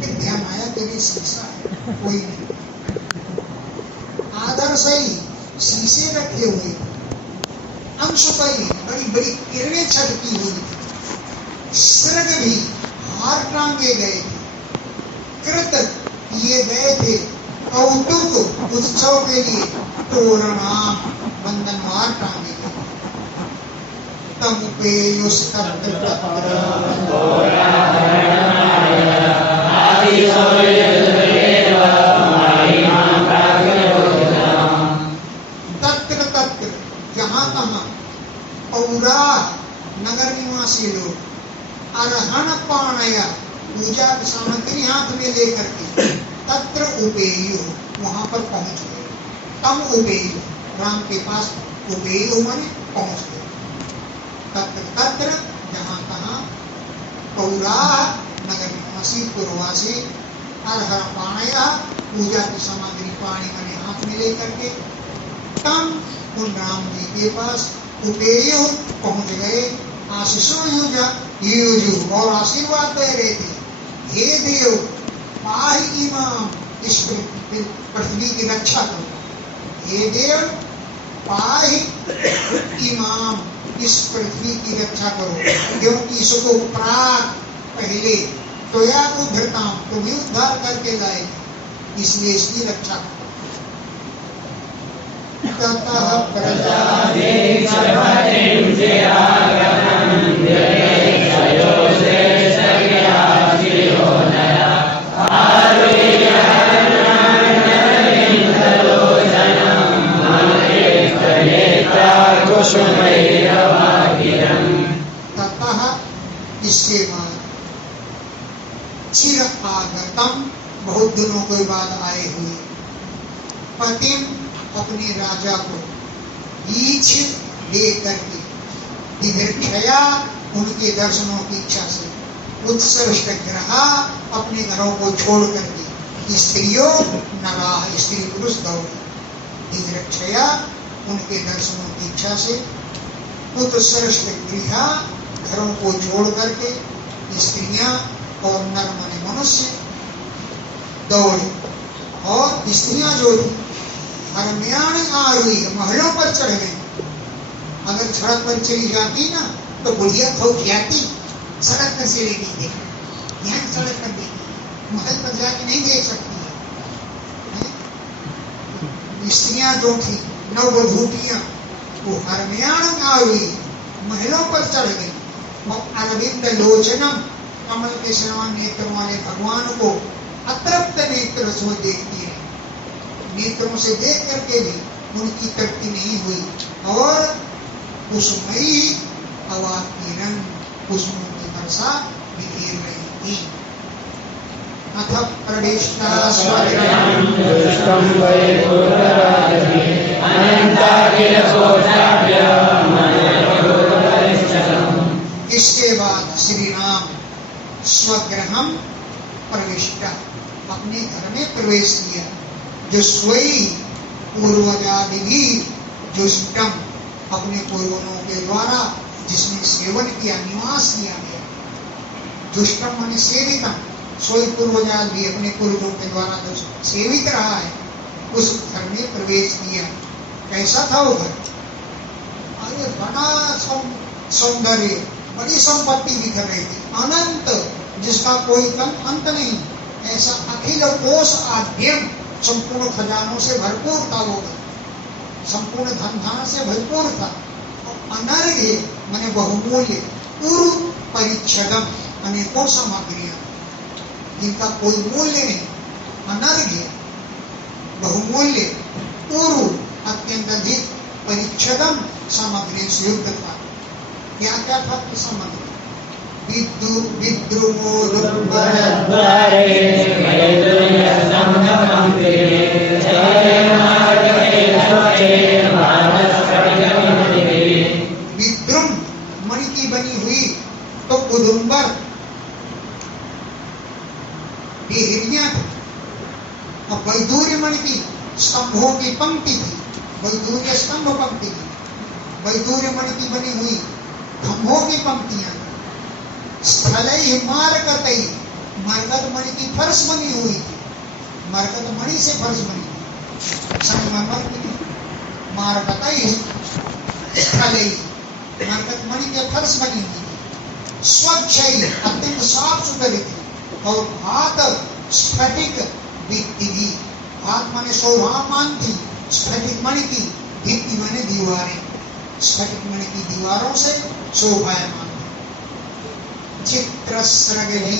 फिर ध्यान आया कि ये शीशा है, कोई नहीं। आदर्श ही शीशे रखे हुए, अंशुपई बड़ी बड़ी किरणें छटकी हुई, सृग भी हार टांगे गए थे, कृत किए गए थे, कौतुक उत्सव के लिए तोरणा बंधनवार टांगे गए। तमुपेयुस्तत्र तत्र तत्र तत्र जहाँ तहाँ पौरा नगर निवासी लोग अरहण पाणया पूजा की सामग्री हाथ में लेकर के तत्र उपेयु वहां पर पहुंच गए। तम उपेयु राम के पास उपेयु माने पहुंच गए। तत्र तत्र जहाँ तहाँ पौरा नगर निवासी पूर्वासी अरहर पाणया पूजा की सामग्री पानी माने हाथ में लेकर के तम उन राम जी के पास उपेयु पहुंच गए। आशीषो युजु और आशीर्वाद दे रहे थे, हे देव पाहि इमाम इस पृथ्वी की रक्षा करो। हे देव पाहि इमाम इस पृथ्वी की रक्षा करो, क्योंकि इसको प्राक पहले तोया को धरताम तुम्हें उद्धार करके लाए, इसलिए इसकी रक्षा करो। ततः इसके बाद चिर आगतम बहुत दिनों के बाद आए हुए पतिम अपने राजा को बीच दे करके दिदृक्षया उनके दर्शनों की इच्छा से उत्सृष्ट ग्रहा अपने घरों को छोड़ करके स्त्रियों नरा स्त्री पुरुष दौड़े। दिदृक्षया उनके दर्शनों की इच्छा से उत्सृष्ट गृह घरों को छोड़ करके स्त्रियां और नर माने मनुष्य दौड़े। और स्त्रियां जो थी हरम्याण आरुई महलों पर चढ़ गई। अगर सड़क पर चली जाती ना तो बुढ़िया खौफ जाती, सड़क पर से नहीं देखी, यहाँ सड़क पर देखी, महल पर जाके नहीं देख सकती है। स्त्रियां जो थी नववधूटियां वो हरम्याण आरुई महलों पर चढ़ गई। अरविंद लोचनम कमल के समान नेत्रों वाले भगवान को अतृप्त नेत्र से देखती है, नेत्रों से देख करके भी उनकी तृप्ति नहीं हुई। और कुसुमयी हवा किरण कुसुमों की वर्षा बिखेर रही थी। अथ प्रविष्टा स्वर्गम दुष्टं वै पुरराजति अनन्ताखिल कोशाभ्यं मनोरथोपरिष्ठम्। इसके बाद श्री राम स्वगृहम प्रविष्टा अपने घर में प्रवेश किया। जो स्वयं पूर्वजादि जुष्टम अपने पूर्वजों के द्वारा जिसने सेवन किया निवास किया गया। जुष्टम माने सेवितम, स्वयं पूर्वजादि अपने पूर्वजों के द्वारा जो सेवित रहा है उस घर में प्रवेश किया। कैसा था वो घर? अरे बड़ा सौंदर्य, बड़ी संपत्ति बिखर रही थी, अनंत जिसका कोई अंत नहीं। ऐसा अखिल कोश आद्यम संपूर्ण खजानों से भरपूर था वो घर, संपूर्ण धन धान से भरपूर था। और अनर्घ्य माने बहुमूल्य, पूर्व परिच्छदम अनेकों सामग्रियां जिनका कोई मूल्य नहीं। अनर्घ्य बहुमूल्य पूर्व अत्यंत अधिक परिच्छदम सामग्री से युक्त था। क्या क्या था सामग्री? विद्रुमो विद्रुम मणि की बनी हुई तो उदुम्बर बेहरियां थी। और वैदूर्य मणि की स्तंभों की पंक्ति थी, वैदूर्य स्तंभ पंक्ति थी। वैदूर्य मणि की बनी हुई खंभों की पंक्तियां। स्थलई मारकतई मरकत मणि की फर्श बनी हुई थी, मरकत मणि से फर्श बनी हुई। संगमरमर की मारकतई स्थलई मरकत मणि के फर्श बनी हुई थी। स्वच्छई अत्यंत साफ सुथरी थी। और भात स्फटिक विद्धि भात माने शोभामान थी, स्फटिक मणि की, भित्ति माने दीवारें, स्फटिक मणि की दीवारों से शोभायमान। चित्रस्रग भी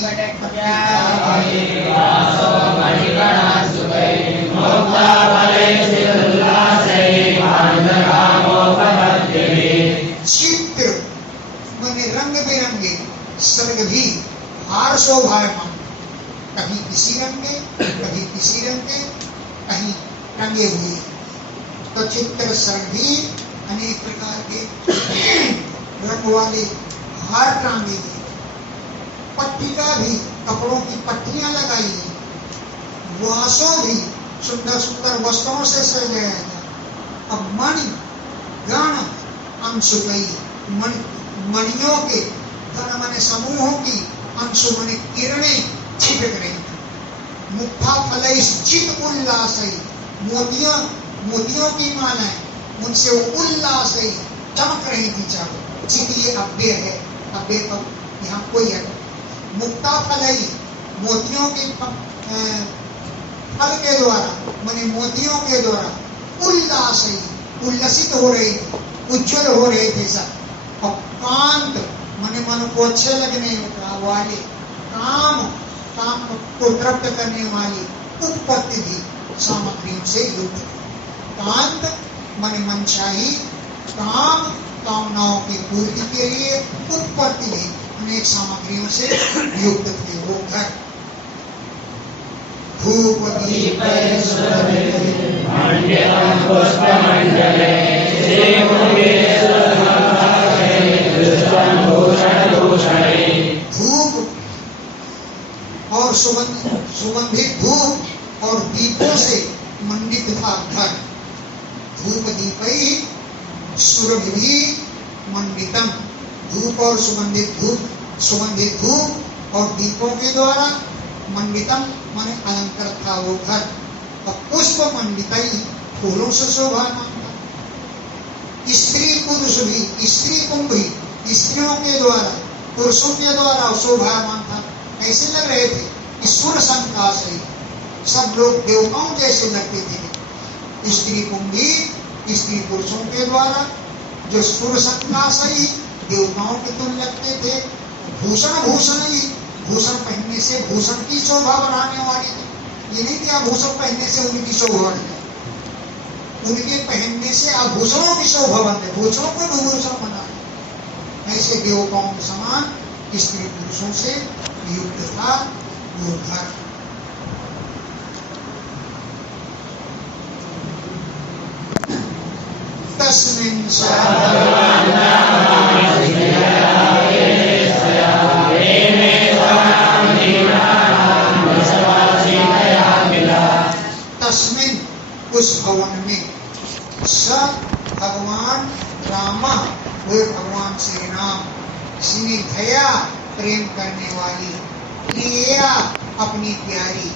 चित्र माने रंग बिरंगे, सर्ग भी हार शोभायमान, कभी किसी रंग के, कभी किसी रंग के, कहीं टंगे हुए। तो चित्र सर्ग भी अनेक प्रकार के रंग वाले हार टांगे गए। पट्टिका भी कपड़ों की पट्टियां लगाई गई। वासों भी सुंदर सुंदर वस्त्रों से सजाया गया। अब मणि गण अंशुकई, मणियों के गण माने समूहों की, अंशु माने किरणें छिटक रही। मुक्ता फलई चित उल्लासई, मोतियों की मालाएं उनसे उल्लास चमक रही थी चारों। चित ये अव्यय है, अव्यय तो यहाँ कोई है। मुक्ता फलई, मोतियों के फल के द्वारा माने मोतियों के द्वारा उल्लास उल्लसित हो रहे थे, उज्जवल हो रहे थे सब। और कांत माने मन को अच्छे लगने वाले, काम को तृप्त करने वाली उत्पत्ति भी सामग्रियों से युक्त। कांत माने मनचाही, काम कामनाओं की पूर्ति के लिए, उत्पत्ति भी अनेक सामग्रियों से युक्त थे वो घर। धूप दीप धूप और सुगंधित धूप और दीपों से मंडित था घर। धूप दीपई सुरभि मंडितम, धूप और सुगंधित धूप और दीपों के द्वारा मंडितम माने अलंकृत था वो घर। और पुष्प मंडितई, फूलों से शोभायमान था। स्त्री पुरुष भी, स्त्री कुंभ भी स्त्रियों के द्वारा, पुरुषों के द्वारा शोभायमान था। ऐसे लग रहे थे कि सुर संकाश है, सब लोग देवताओं जैसे लगते थे। स्त्री कुंभी स्त्री पुरुषों के द्वारा जो सुर संकाश है, देवताओं के तुम लगते थे। भूषण पहनने से भूषण की शोभा बढ़ाने वाली थी। ये नहीं कि आभूषण पहनने से उनकी शोभा बढ़ जाए, उनके पहनने से आभूषणों की शोभा बढ़े, भूषणों को विभूषण बनाए। ऐसे देवताओं के समान स्त्री पुरुषों से युक्त था वो घर। तस्मिन् तस्मिन् उस भवन में स भगवान राम, वे भगवान श्री राम, स्निग्धया प्रेम करने वाली, प्रिया अपनी प्यारी,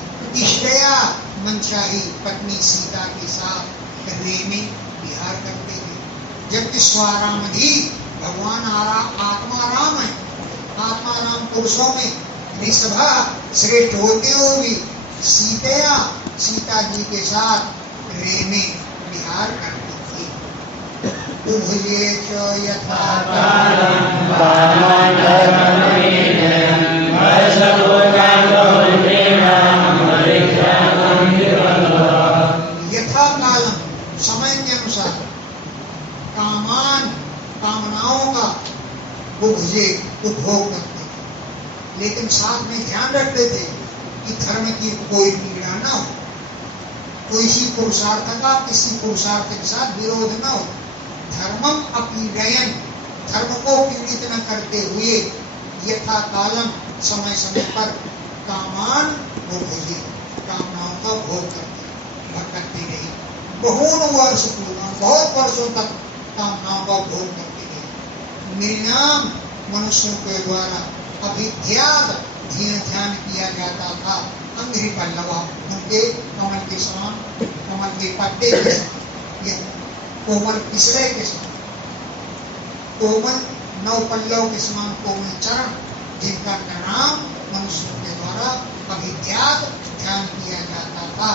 इष्टया मनचाही पत्नी सीता के साथ रेमे विहार करते थे। जबकि स्वारामधी भगवान आत्माराम है, आत्माराम पुरुषों में ऋषभा श्रेष्ठ होते हुए भी सीता जी के साथ रेमे विहार करती थी। उभये च यथा कालम समय के अनुसार कामनाओं का उभये उपभोग करते थे, लेकिन साथ में ध्यान रखते थे कि धर्म की कोई पीड़ा न हो, किसी पुरुषार्थ का किसी पुरुषार्थ के साथ विरोध न हो। धर्मम अपीडयन, धर्म को पीड़ित न करते हुए यथा कालम समय समय पर कामान उभये, कामनाओं का भोग करती रही। बहुत वर्षों तक कामनाओं का भोग करती रही। निर्नाम मनुष्यों के द्वारा अभिध्यात ध्यान किया जाता था। अंग्री पल्लवा, उनके कमल के समान, कमल के पत्ते के समान, कोमल पिसरे के समान, कोमल नौ पल्लव के समान कोमल चरण, जिनका प्रणाम मनुष्यों के द्वारा अभिध्यात ध्यान किया जाता था।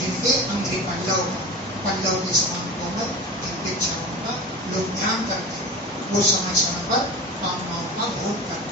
जिनके अंग्री पल्लव के समान कोमल जिनके चरणों का लोग ध्यान करते हैं, वो समय समय पर कामनाओं का भोग करते हैं।